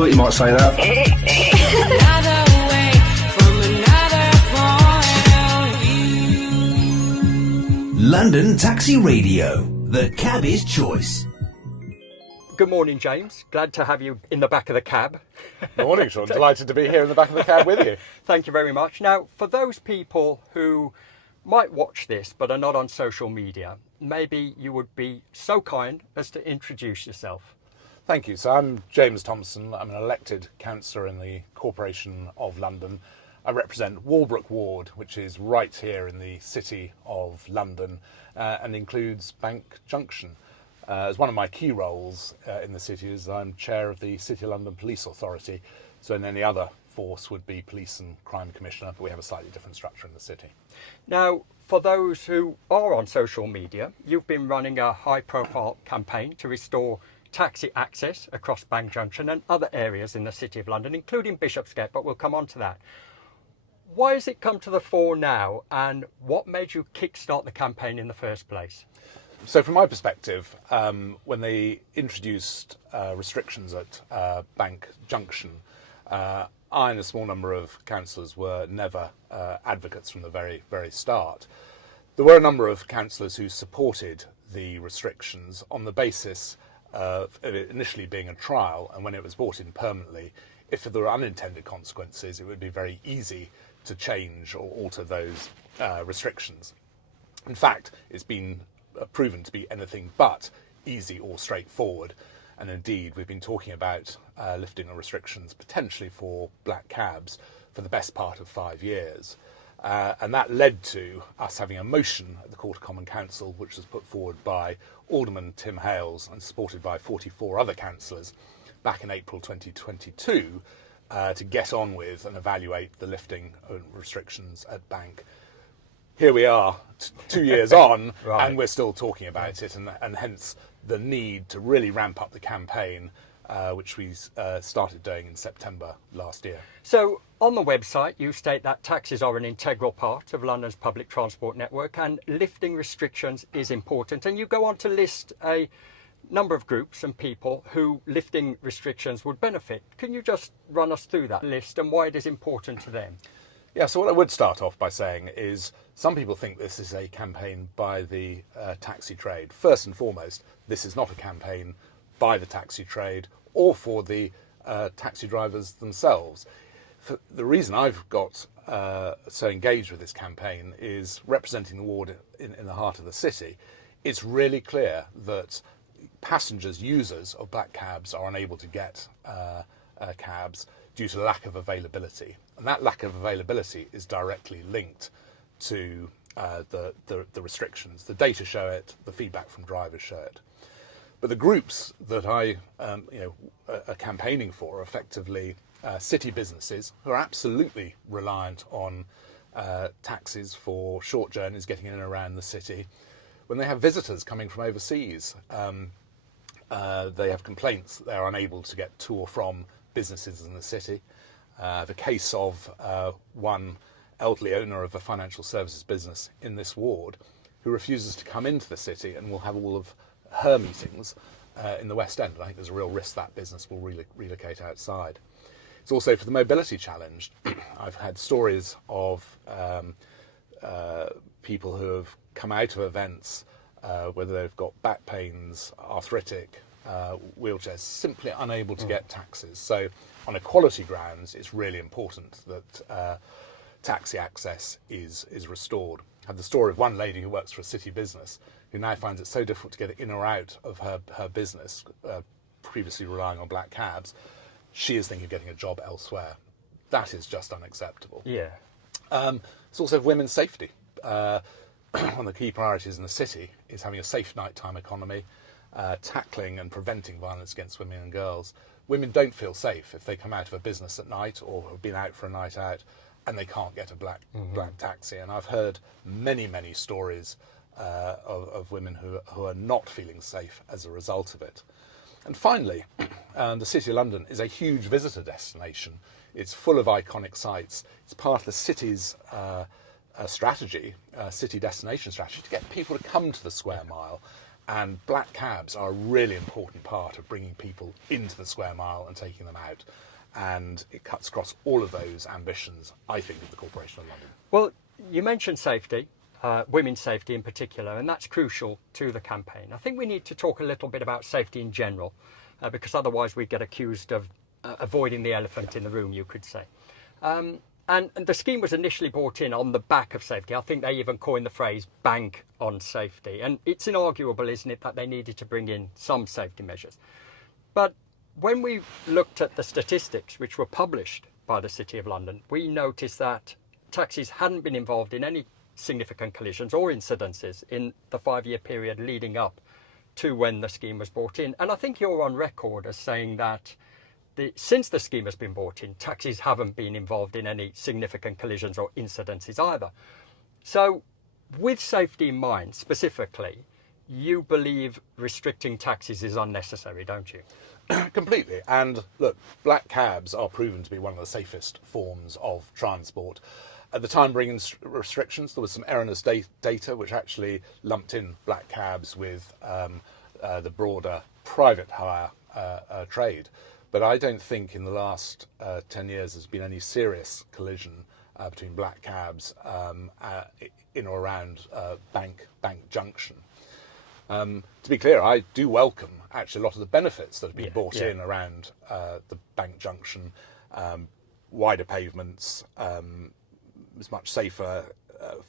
Thought you might say that. London Taxi Radio, the cabby's choice. Good morning, James. Glad to have you in the back of the cab. Good morning, Sean. Delighted to be here in the back of the cab with you. Thank you very much. Now, for those people who might watch this but are not on social media, maybe you would be so kind as to introduce yourself. Thank you. So I'm James Thomson. I'm an elected councillor in the Corporation of London. I represent Walbrook Ward, which is right here in the City of London, and includes Bank Junction. As one of my key roles in the city is I'm chair of the City of London Police Authority, so in any other force would be Police and Crime Commissioner, but we have a slightly different structure in the city. Now, for those who are on social media, you've been running a high-profile campaign to restore taxi access across Bank Junction and other areas in the City of London, including Bishopsgate, but we'll come on to that. Why has it come to the fore now, and what made you kickstart the campaign in the first place? So from my perspective, when they introduced restrictions at Bank Junction, I and a small number of councillors were never advocates from the very, very start. There were a number of councillors who supported the restrictions on the basis of it initially being a trial, and when it was brought in permanently, if there were unintended consequences, it would be very easy to change or alter those restrictions. In fact, it's been proven to be anything but easy or straightforward, and indeed we've been talking about lifting the restrictions potentially for black cabs for the best part of 5 years, and that led to us having a motion at the Court of Common Council which was put forward by Alderman Tim Hales and supported by 44 other councillors back in April 2022 to get on with and evaluate the lifting of restrictions at Bank. Here we are 2 years on, Right. and we're still talking about it, and hence the need to really ramp up the campaign, which we started doing in September last year. So, on the website, you state that taxis are an integral part of London's public transport network and lifting restrictions is important. And you go on to list a number of groups and people who lifting restrictions would benefit. Can you just run us through that list and why it is important to them? Yeah, so what I would start off by saying is some people think this is a campaign by the taxi trade. First and foremost, this is not a campaign by the taxi trade or for the taxi drivers themselves. The reason I've got so engaged with this campaign is representing the ward in the heart of the city. It's really clear that passengers, users of black cabs are unable to get cabs due to lack of availability. And that lack of availability is directly linked to the restrictions. The data show it, the feedback from drivers show it. But the groups that I are campaigning for are effectively city businesses who are absolutely reliant on taxis for short journeys getting in and around the city. When they have visitors coming from overseas, they have complaints that they're unable to get to or from businesses in the city. The case of one elderly owner of a financial services business in this ward who refuses to come into the city and will have all of her meetings in the West End. I think there's a real risk that business will relocate outside. It's also for the mobility challenged. I've had stories of people who have come out of events, whether they've got back pains, arthritic, wheelchairs, simply unable to get taxis. So on equality grounds, it's really important that taxi access is restored. I had the story of one lady who works for a city business who now finds it so difficult to get in or out of her business, previously relying on black cabs. She is thinking of getting a job elsewhere. That is just unacceptable. Yeah. It's also women's safety. One of the key priorities in the city is having a safe nighttime economy, tackling and preventing violence against women and girls. Women don't feel safe if they come out of a business at night or have been out for a night out and they can't get a black taxi. And I've heard many stories of women who are not feeling safe as a result of it. And finally, the City of London is a huge visitor destination. It's full of iconic sites. It's part of the city's strategy, city destination strategy, to get people to come to the square mile And black cabs are a really important part of bringing people into the square mile and taking them out. And it cuts across all of those ambitions, I think, of the Corporation of London. Well, you mentioned safety, women's safety in particular, and that's crucial to the campaign. I think we need to talk a little bit about safety in general, because otherwise we get accused of avoiding the elephant in the room, you could say. And the scheme was initially brought in on the back of safety. I think they even coined the phrase bank on safety. And it's inarguable, isn't it, that they needed to bring in some safety measures. But when we looked at the statistics which were published by the City of London, we noticed that taxis hadn't been involved in any significant collisions or incidences in the 5-year period leading up to when the scheme was brought in. And I think you're on record as saying that since the scheme has been brought in, taxis haven't been involved in any significant collisions or incidences either. So with safety in mind specifically, you believe restricting taxis is unnecessary, don't you? Completely. And look, black cabs are proven to be one of the safest forms of transport. At the time bringing restrictions, there was some erroneous data which actually lumped in black cabs with the broader private hire trade. But I don't think in the last 10 years there's been any serious collision between black cabs in or around Bank Junction. To be clear, I do welcome actually a lot of the benefits that have been brought in around the Bank Junction, wider pavements, it's much safer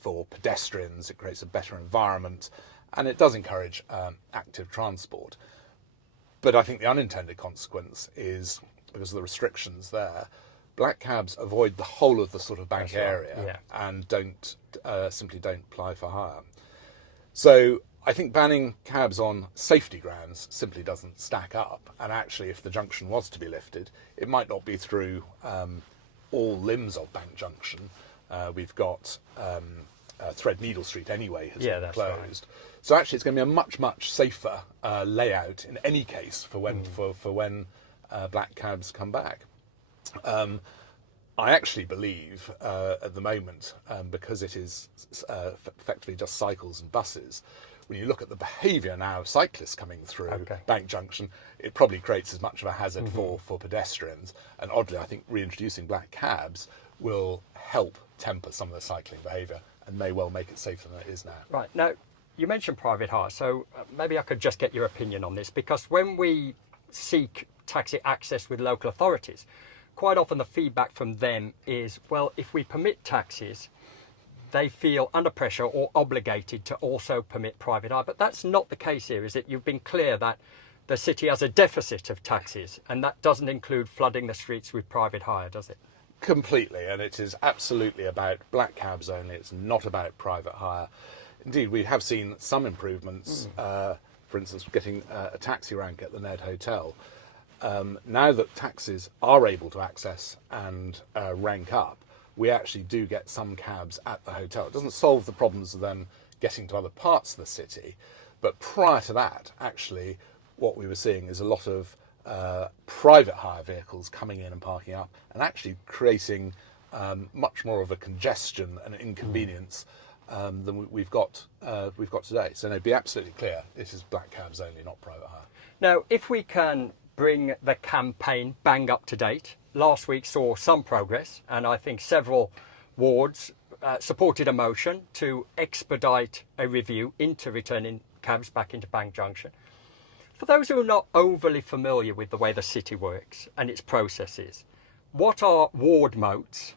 for pedestrians, it creates a better environment, and it does encourage active transport. But I think the unintended consequence is, because of the restrictions there, black cabs avoid the whole of the sort of bank area and simply don't ply for hire. So I think banning cabs on safety grounds simply doesn't stack up. And actually, if the junction was to be lifted, it might not be through all limbs of Bank Junction. We've got Threadneedle Street anyway has been closed. Right. So actually, it's going to be a much, much safer layout in any case for when black cabs come back. I actually believe at the moment, because it is effectively just cycles and buses, when you look at the behaviour now of cyclists coming through Bank Junction, it probably creates as much of a hazard for pedestrians. And oddly, I think reintroducing black cabs will help temper some of the cycling behaviour and may well make it safer than it is now. Right. Now, you mentioned private hire, so maybe I could just get your opinion on this, because when we seek taxi access with local authorities, quite often the feedback from them is, well, if we permit taxis, they feel under pressure or obligated to also permit private hire. But that's not the case here, is it? You've been clear that the city has a deficit of taxis, and that doesn't include flooding the streets with private hire, does it? Completely, and it is absolutely about black cabs only. It's not about private hire. Indeed, we have seen some improvements, for instance, getting a taxi rank at the Ned Hotel. Now that taxis are able to access and rank up, we actually do get some cabs at the hotel. It doesn't solve the problems of them getting to other parts of the city, but prior to that, actually, what we were seeing is a lot of private hire vehicles coming in and parking up, and actually creating much more of a congestion and inconvenience than we've got today. So, no, be absolutely clear, this is black cabs only, not private hire. Now, if we can bring the campaign bang up to date, last week saw some progress, and I think several wards supported a motion to expedite a review into returning cabs back into Bank Junction. For those who are not overly familiar with the way the city works and its processes, what are ward motes,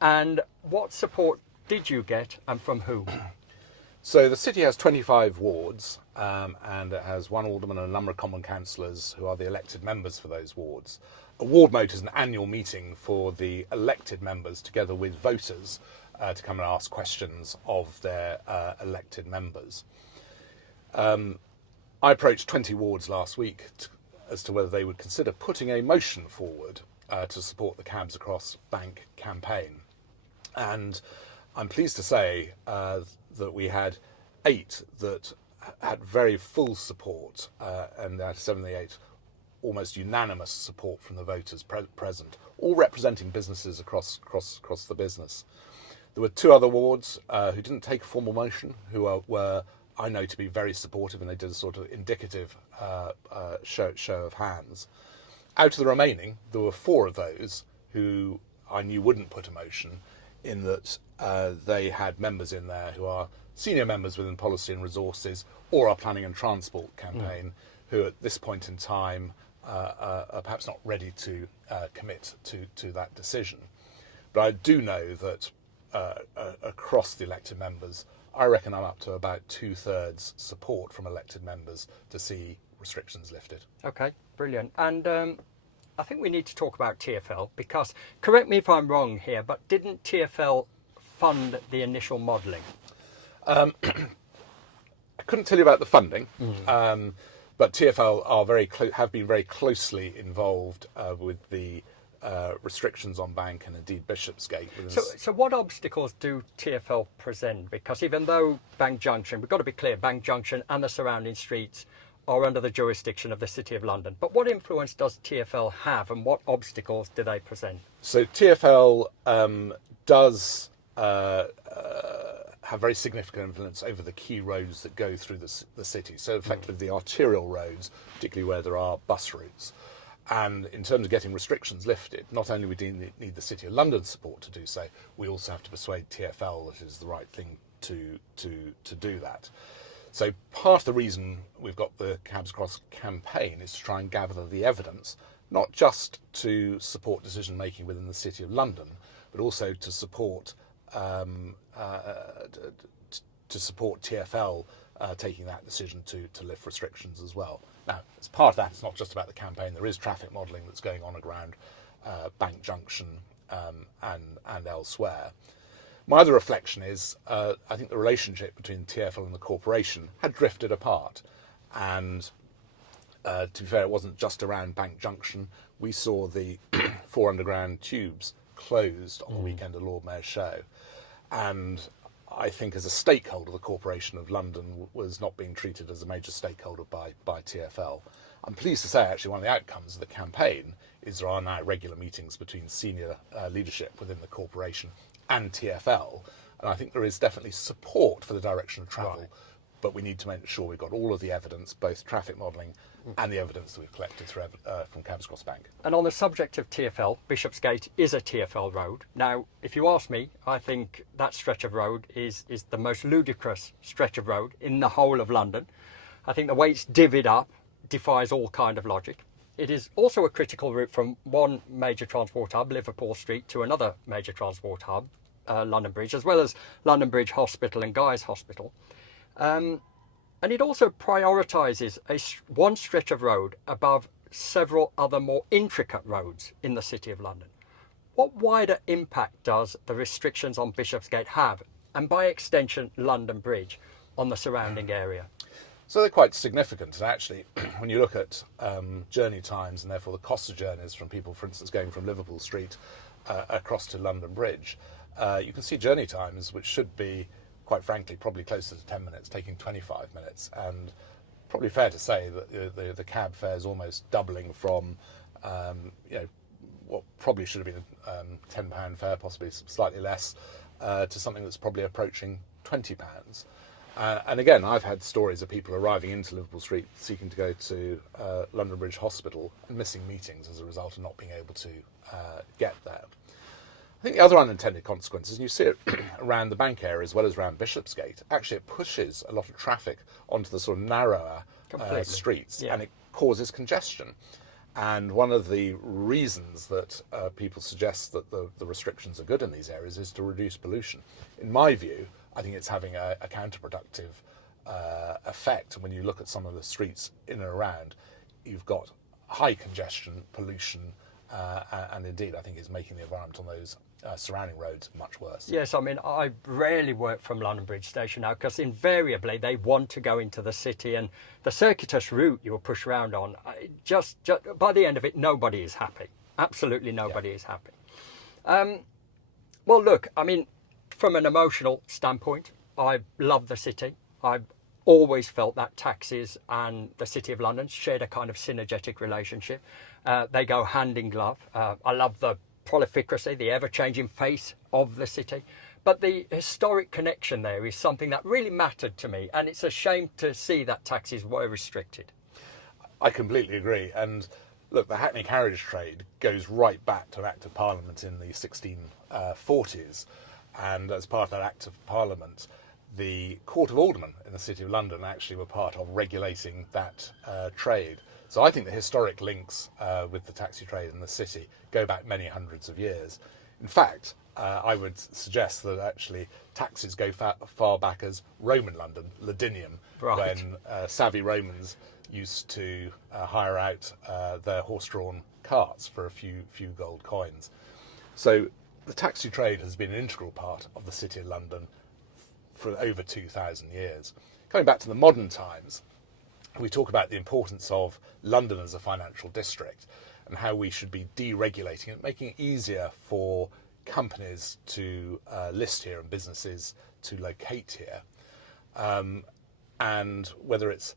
and what support did you get, and from whom? So the city has 25 wards, and it has one alderman and a number of common councillors who are the elected members for those wards. A ward mote is an annual meeting for the elected members together with voters to come and ask questions of their elected members. I approached 20 wards last week as to whether they would consider putting a motion forward to support the Cabs Across Bank campaign. And I'm pleased to say that we had 8 that had very full support, and out of 78, almost unanimous support from the voters present, all representing businesses across the business. There were 2 other wards who didn't take a formal motion, who were I know to be very supportive, and they did a sort of indicative show of hands. Out of the remaining, there were 4 of those who I knew wouldn't put a motion, in that they had members in there who are senior members within policy and resources or our planning and transport campaign, who at this point in time are perhaps not ready to commit to that decision. But I do know that across the elected members, I reckon I'm up to about 2/3 support from elected members to see restrictions lifted. Okay, brilliant. And I think we need to talk about TfL, because, correct me if I'm wrong here, but didn't TfL fund the initial modelling? I couldn't tell you about the funding, but TfL are have been very closely involved with the restrictions on Bank and indeed Bishopsgate. So what obstacles do TfL present? Because even though Bank Junction, we've got to be clear, Bank Junction and the surrounding streets are under the jurisdiction of the City of London. But what influence does TfL have, and what obstacles do they present? So TfL does have very significant influence over the key roads that go through the city. So effectively the arterial roads, particularly where there are bus routes. And in terms of getting restrictions lifted, not only do we need the City of London support to do so, we also have to persuade TfL that it is the right thing to do that. So part of the reason we've got the Cabs Across campaign is to try and gather the evidence, not just to support decision making within the City of London, but also to support TfL taking that decision to lift restrictions as well. Now, as part of that, it's not just about the campaign. There is traffic modelling that's going on around Bank Junction and elsewhere. My other reflection is I think the relationship between TfL and the corporation had drifted apart. And to be fair, it wasn't just around Bank Junction. We saw the 4 underground tubes closed on the weekend of Lord Mayor's show. And I think as a stakeholder, the Corporation of London was not being treated as a major stakeholder by TfL. I'm pleased to say actually one of the outcomes of the campaign is there are now regular meetings between senior leadership within the corporation and TfL, and I think there is definitely support for the direction of travel, but we need to make sure we've got all of the evidence, both traffic modelling and the evidence that we've collected from cabsacrossbank. And on the subject of TfL, Bishopsgate is a TfL road. Now, if you ask me, I think that stretch of road is the most ludicrous stretch of road in the whole of London. I think the way it's divvied up defies all kind of logic. It is also a critical route from one major transport hub, Liverpool Street, to another major transport hub, London Bridge, as well as London Bridge Hospital and Guy's Hospital. And it also prioritises one stretch of road above several other more intricate roads in the City of London. What wider impact does the restrictions on Bishopsgate have, and by extension London Bridge, on the surrounding area? So they're quite significant, and actually when you look at journey times and therefore the cost of journeys from people, for instance, going from Liverpool Street across to London Bridge, you can see journey times which should be, quite frankly, probably closer to 10 minutes, taking 25 minutes. And probably fair to say that the cab fare is almost doubling from what probably should have been a £10 fare, possibly slightly less, to something that's probably approaching £20. And again, I've had stories of people arriving into Liverpool Street seeking to go to London Bridge Hospital and missing meetings as a result of not being able to get there. I think the other unintended consequences, and you see it around the Bank area as well as around Bishopsgate, actually it pushes a lot of traffic onto the sort of narrower streets, and it causes congestion. And one of the reasons that people suggest that the restrictions are good in these areas is to reduce pollution. In my view, I think it's having a counterproductive effect. When you look at some of the streets in and around, you've got high congestion, pollution, and indeed I think it's making the environment on those surrounding roads much worse. Yes, I mean, I rarely work from London Bridge Station now because invariably they want to go into the city, and the circuitous route you're pushed around on, just by the end of it, nobody is happy. Absolutely nobody is happy. Well, look, I mean, from an emotional standpoint, I love the city. I've always felt that taxis and the City of London shared a kind of synergetic relationship. They go hand in glove. I love the prolificity, the ever-changing face of the city. But the historic connection there is something that really mattered to me, and it's a shame to see that taxis were restricted. I completely agree. And look, the Hackney carriage trade goes right back to an Act of Parliament in the 1640s. And as part of that Act of Parliament, the Court of Aldermen in the City of London actually were part of regulating that trade. So I think the historic links with the taxi trade in the city go back many hundreds of years. In fact, I would suggest that actually taxis go far back as Roman London, Ladinium, Right. when savvy Romans used to hire out their horse-drawn carts for a few gold coins. So the taxi trade has been an integral part of the City of London for over 2,000 years. Coming back to the modern times, we talk about the importance of London as a financial district and how we should be deregulating it, making it easier for companies to list here and businesses to locate here. And whether it's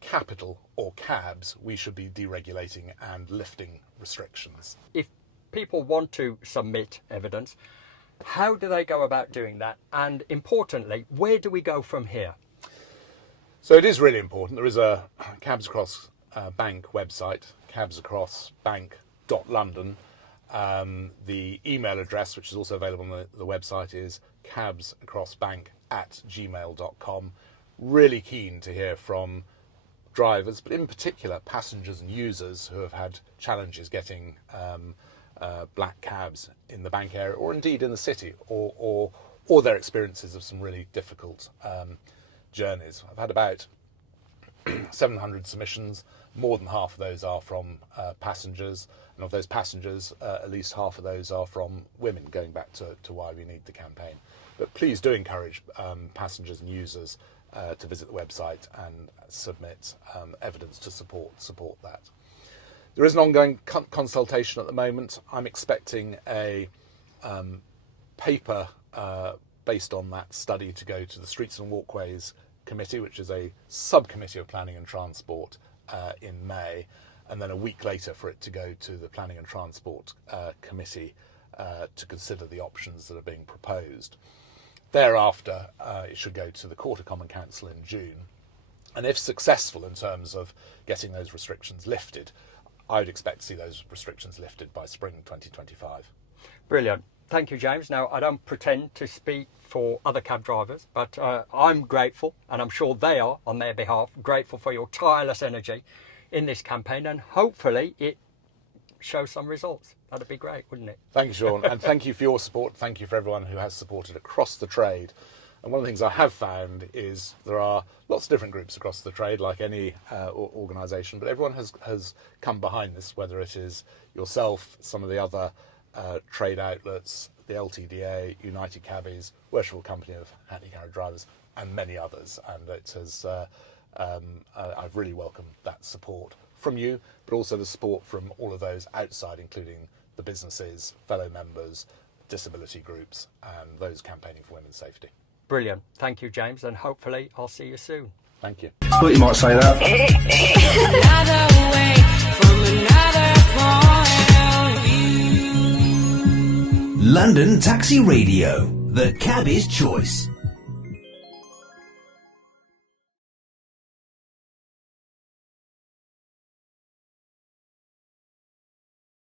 capital or cabs, we should be deregulating and lifting restrictions. If people want to submit evidence, how do they go about doing that? And importantly, where do we go from here? So it is really important. There is a Cabs Across Bank website, cabsacrossbank.london. The email address, which is also available on the website, is cabsacrossbank@gmail.com. Really keen to hear from drivers, but in particular passengers and users who have had challenges getting black cabs in the bank area, or indeed in the city, or their experiences of some really difficult journeys. I've had about 700 submissions. More than half of those are from passengers, and of those passengers, at least half of those are from women, going back to why we need the campaign. But please do encourage passengers and users to visit the website and submit evidence to support that. There is an ongoing consultation at the moment. I'm expecting a paper based on that study to go to the Streets and Walkways Committee, which is a subcommittee of Planning and Transport, in May, and then a week later for it to go to the Planning and Transport Committee to consider the options that are being proposed. Thereafter, it should go to the Court of Common Council in June, and if successful in terms of getting those restrictions lifted, I would expect to see those restrictions lifted by spring 2025. Brilliant. Thank you, James. Now, I don't pretend to speak for other cab drivers, but I'm grateful, and I'm sure they are, on their behalf, grateful for your tireless energy in this campaign, and hopefully it shows some results. That'd be great, wouldn't it? Thank you, Sean, and thank you for your support. Thank you for everyone who has supported across the trade. And one of the things I have found is there are lots of different groups across the trade, like any organisation, but everyone has come behind this, whether it is yourself, some of the other trade outlets, the LTDA, United Cabbies, Worshipful Company of Hackney Carriage Drivers, and many others. And it has, I've really welcomed that support from you, but also the support from all of those outside, including the businesses, fellow members, disability groups, and those campaigning for women's safety. Brilliant. Thank you, James, and hopefully I'll see you soon. Thank you. Thought you might say that. London Taxi Radio, the cabby's choice.